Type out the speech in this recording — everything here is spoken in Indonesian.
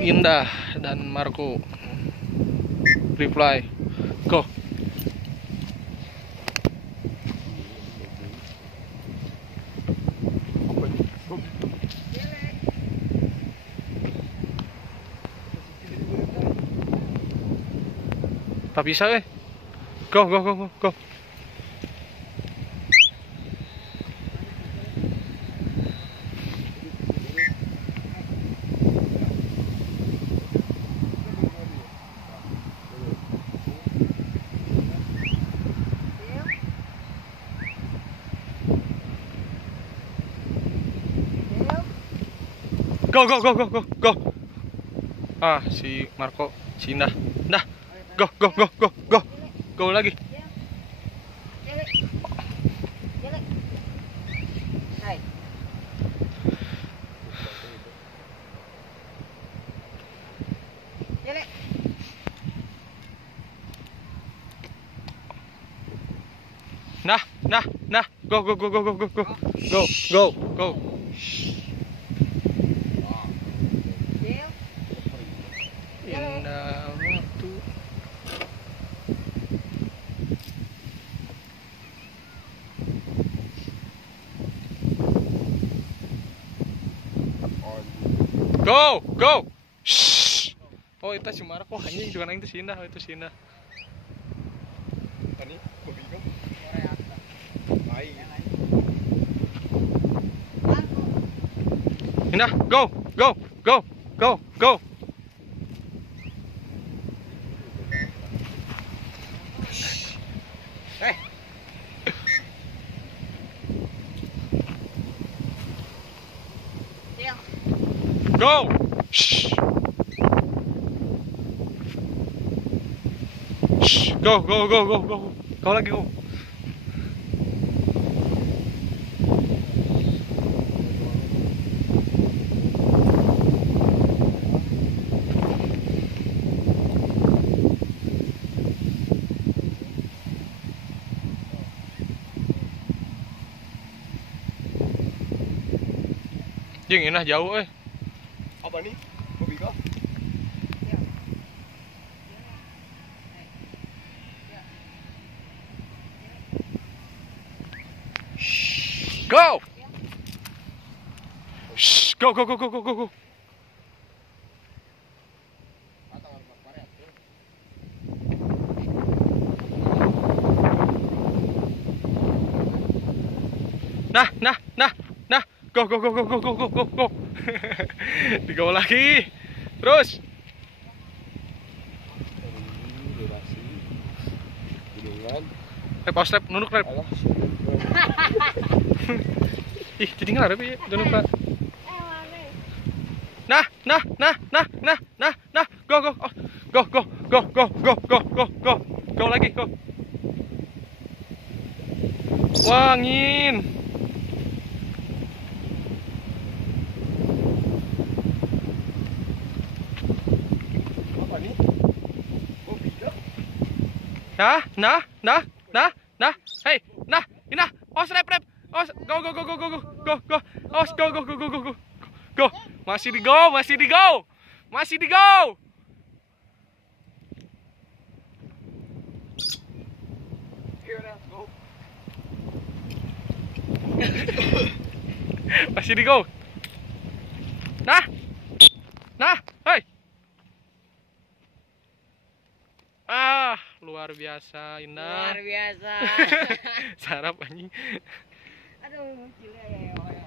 Indah dan Marco reply go. Tak bisa go go go go go. Go go go go go go. Ah, si Marco, si Indah. Nah, go go go go go. Go lagi. Nah, nah, nah. Go go go go go go go. Go go go. Indah waktu. Go go. Shh. Oh itu si Marco hanya juga nang itu si Indah, itu si Indah. Tani, kopi ko. Ay. Indah, go go go go go. Go! Shh. Shh. Go, go, go, go, go. Kau lagi go. Jing, Indah jauh Apa nih? Kopi ko? Go! Shh, go, go, go, go, go, go, go. Nah, nah, nah, nah. Go, go, go, go, go, go, go, go, go. Digawa lagi. Terus. Pause rep, nunduk rep. Ih, jadi nggak rep ya, nunduk rep. Nah, nah, nah, nah, nah, nah, nah, go, go, oh. Go, go, go, go, go, go, go, go, go lagi, go. Wah, angin. Apa nih? Kopi ko? Nah, nah, nah, nah, nah, hey, nah, Indah, oh rep, rep, oh, go, go, go, go, go, go, go, go, oh, go, go, go, go, go, go, go, masih di go, masih di go, masih di go, Here now, go. masih di go, nah, nah, hey, ah, luar biasa, Indah, Luar biasa. sarap anjing. Aduh, gila ya.